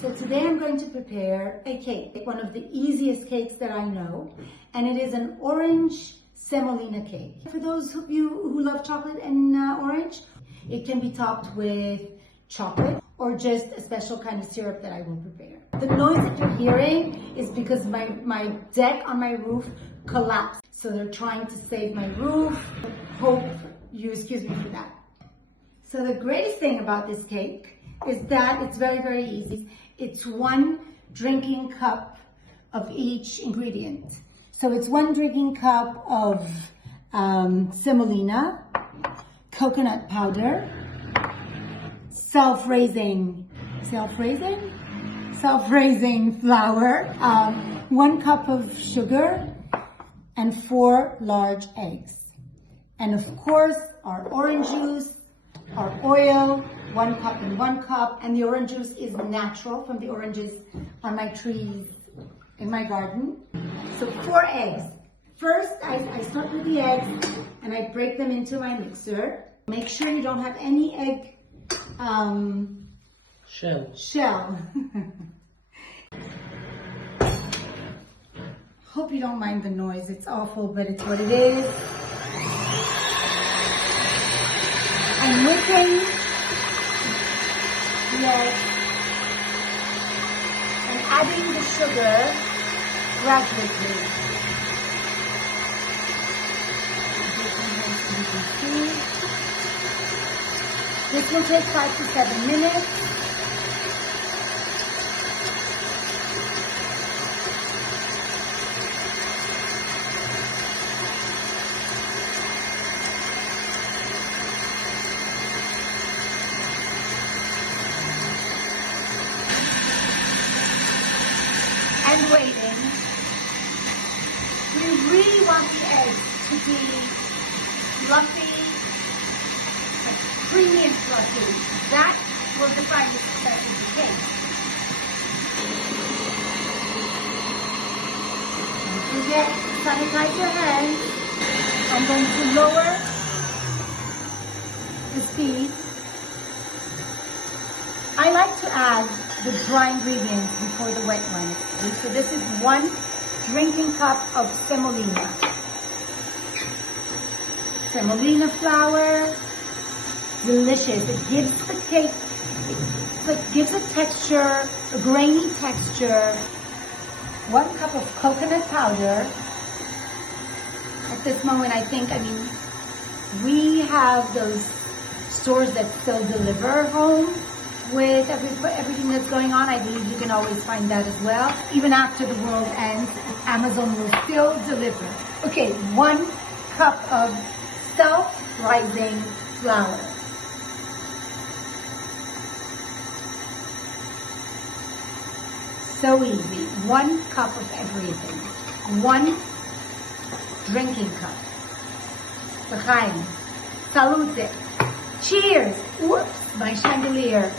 So today I'm going to prepare a cake, one of the easiest cakes that I know, and it is an orange semolina cake. For those of you who love chocolate and orange, it can be topped with chocolate or just a special kind of syrup that I will prepare. The noise that you're hearing is because my deck on my roof collapsed. So they're trying to save my roof. Hope you excuse me for that. So the greatest thing about this cake is that it's very, very easy. It's 1 drinking cup of each ingredient. So it's 1 drinking cup of semolina, coconut powder, self-raising flour, 1 cup of sugar, and 4 large eggs. And of course, our orange juice, our oil, 1 cup and 1 cup. And the orange juice is natural from the oranges on my trees in my garden. So 4 eggs. First, I start with the eggs and I break them into my mixer. Make sure you don't have any egg shell. Hope you don't mind the noise. It's awful, but it's what it is. I'm whipping the eggs and adding the sugar gradually. This will take 5 to 7 minutes. And waiting. We really want the eggs to be fluffy, like creamy and fluffy. That will define the success of the cake. Don't forget to sanitize your hands. I'm going to lower the speed. I like to add the dry ingredients before the wet ones. So this is 1 drinking cup of semolina. Semolina flour, delicious. It gives the cake, it gives a texture, a grainy texture. 1 cup of coconut powder. At this moment, we have those stores that still deliver home with everything that's going on. I believe you can always find that as well. Even after the world ends, Amazon will still deliver. Okay, 1 cup of self-rising flour. So easy. 1 cup of everything. 1 drinking cup. L'chaim. Salute. Cheers. Whoops, my chandelier.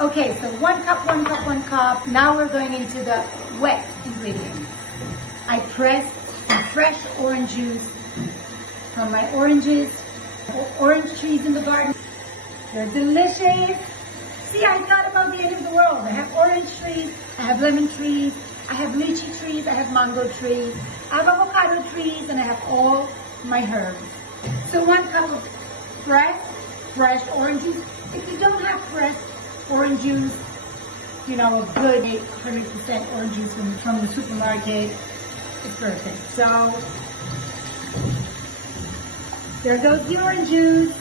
Okay, so 1 cup, 1 cup, 1 cup. Now we're going into the wet ingredients. I pressed some fresh orange juice from my oranges, orange trees in the garden. They're delicious. See, I thought about the end of the world. I have orange trees, I have lemon trees, I have lychee trees, I have mango trees, I have avocado trees, and I have all my herbs. So 1 cup of fresh orange juice. If you don't have fresh orange juice, a good 100% orange juice from the supermarket, it's perfect. So there goes the orange juice.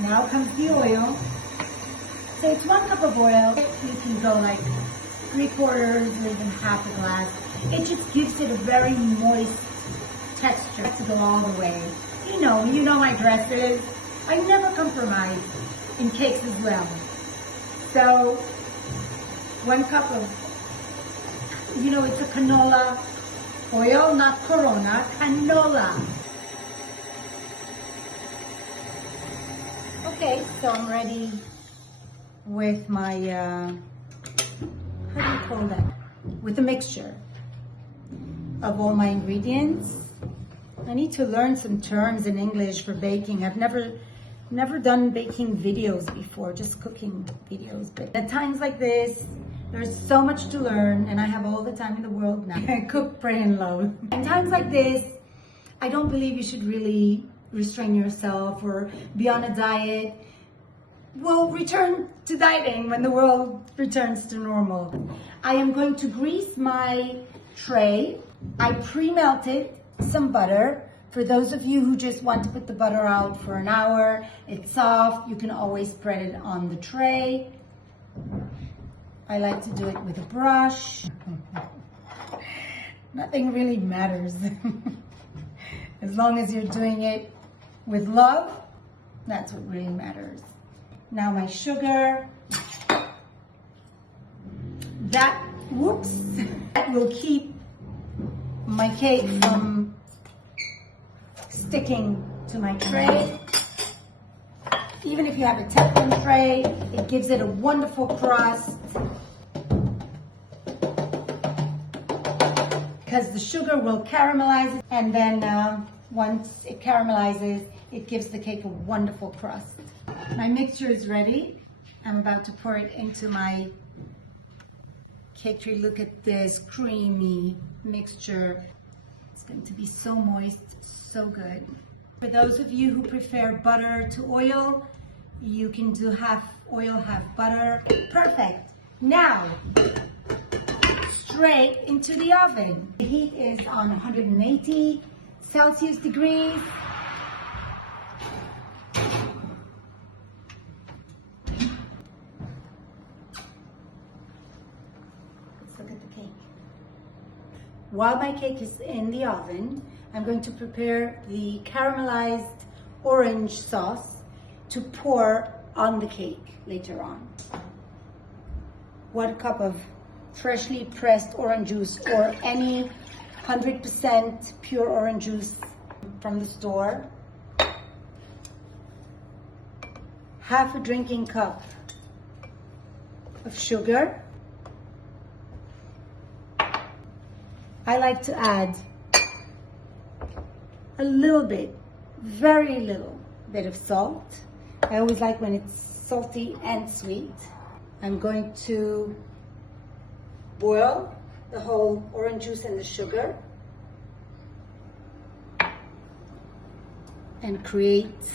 Now comes the oil. So it's 1 cup of oil. You can go like 3/4 or even half a glass. It just gives it a very moist texture to go all the way. You know my dresses. I never compromise in cakes as well. So 1 cup of, it's a canola oil, not Corona, canola. Okay, so I'm ready with my, how do you call that? With a mixture of all my ingredients. I need to learn some terms in English for baking. I've never done baking videos before, just cooking videos. But at times like this, There's so much to learn, and I have all the time in the world now. Cook, pray, and love. In times like this, I don't believe you should really restrain yourself or be on a diet. We'll return to dieting when the world returns to normal. I am going to grease my tray. I pre-melted some butter. For those of you who just want to put the butter out for an hour, it's soft, you can always spread it on the tray. I like to do it with a brush. Nothing really matters. As long as you're doing it with love, that's what really matters. Now my sugar. That will keep my cake from sticking to my tray. Even if you have a Teflon tray, it gives it a wonderful crust. Because the sugar will caramelize it, and then once it caramelizes, it gives the cake a wonderful crust. My mixture is ready. I'm about to pour it into my cake tray. Look at this creamy mixture. It's going to be so moist, so good. For those of you who prefer butter to oil, you can do half oil, half butter. Perfect. Now, straight into the oven. The heat is on 180 Celsius degrees. Let's look at the cake. While my cake is in the oven, I'm going to prepare the caramelized orange sauce to pour on the cake later on. 1 cup of freshly pressed orange juice, or any 100% pure orange juice from the store. Half a drinking cup of sugar. I like to add a little bit, very little bit of salt. I always like when it's salty and sweet. I'm going to boil the whole orange juice and the sugar and create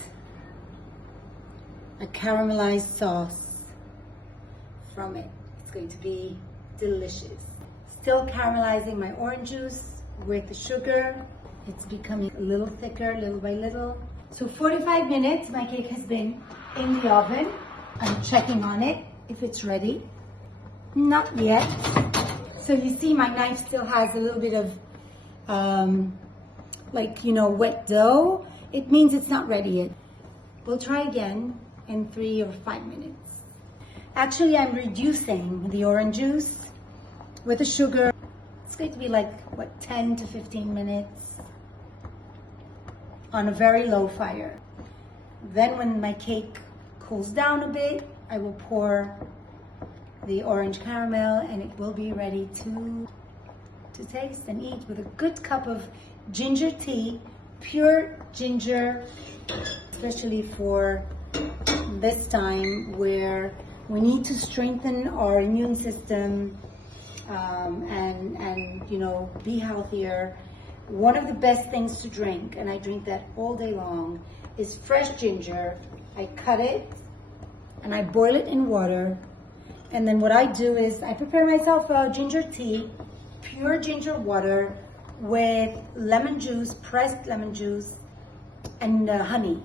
a caramelized sauce from it. It's going to be delicious. Still caramelizing my orange juice with the sugar. It's becoming a little thicker, little by little. So 45 minutes, my cake has been in the oven. I'm checking on it if it's ready. Not yet. So you see my knife still has a little bit of wet dough. It means it's not ready yet. We'll try again in 3 or 5 minutes. Actually, I'm reducing the orange juice with the sugar. It's going to be 10 to 15 minutes on a very low fire. Then when my cake cools down a bit, I will pour the orange caramel, and it will be ready to taste and eat with a good cup of ginger tea, pure ginger, especially for this time where we need to strengthen our immune system and be healthier. One of the best things to drink, and I drink that all day long, is fresh ginger. I cut it and I boil it in water. And then what I do is I prepare myself a ginger tea, pure ginger water with lemon juice, pressed lemon juice, and honey.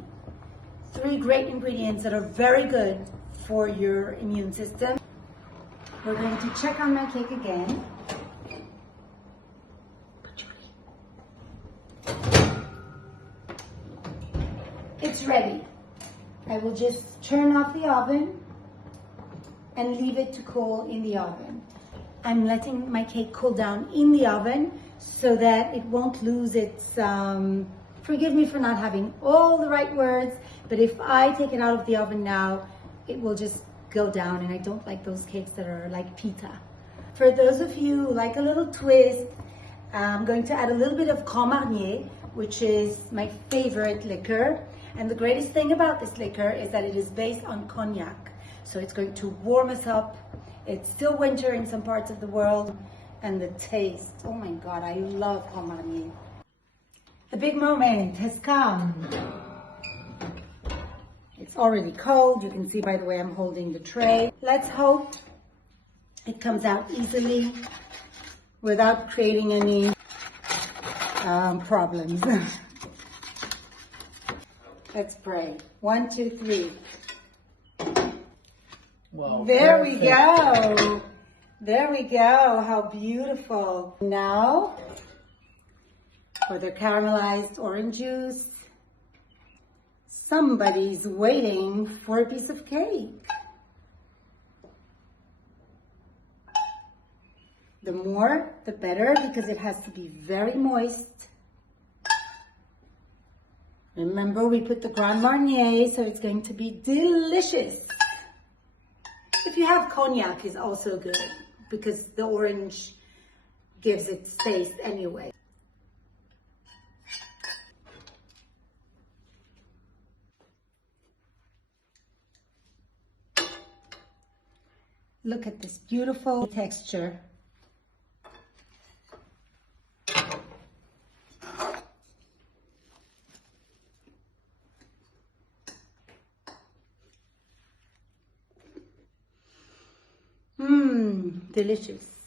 3 great ingredients that are very good for your immune system. We're going to check on my cake again. It's ready. I will just turn off the oven and leave it to cool in the oven. I'm letting my cake cool down in the oven so that it won't lose its, forgive me for not having all the right words, but if I take it out of the oven now, it will just go down, and I don't like those cakes that are like pita. For those of you who like a little twist, I'm going to add a little bit of Grand Marnier, which is my favorite liquor. And the greatest thing about this liquor is that it is based on cognac. So it's going to warm us up It's still winter in some parts of the world, and the taste, oh my God, I love pommes. The big moment has come. It's already cold. You can see by the way I'm holding the tray. Let's hope it comes out easily without creating any problems. Let's pray. 1, 2, 3. Wow, there perfect. we go. There we go. How beautiful. Now, for the caramelized orange juice, somebody's waiting for a piece of cake. The more, the better, because it has to be very moist. Remember, we put the Grand Marnier, so it's going to be delicious. If you have cognac, is also good, because the orange gives it taste anyway. Look at this beautiful texture. Delicious.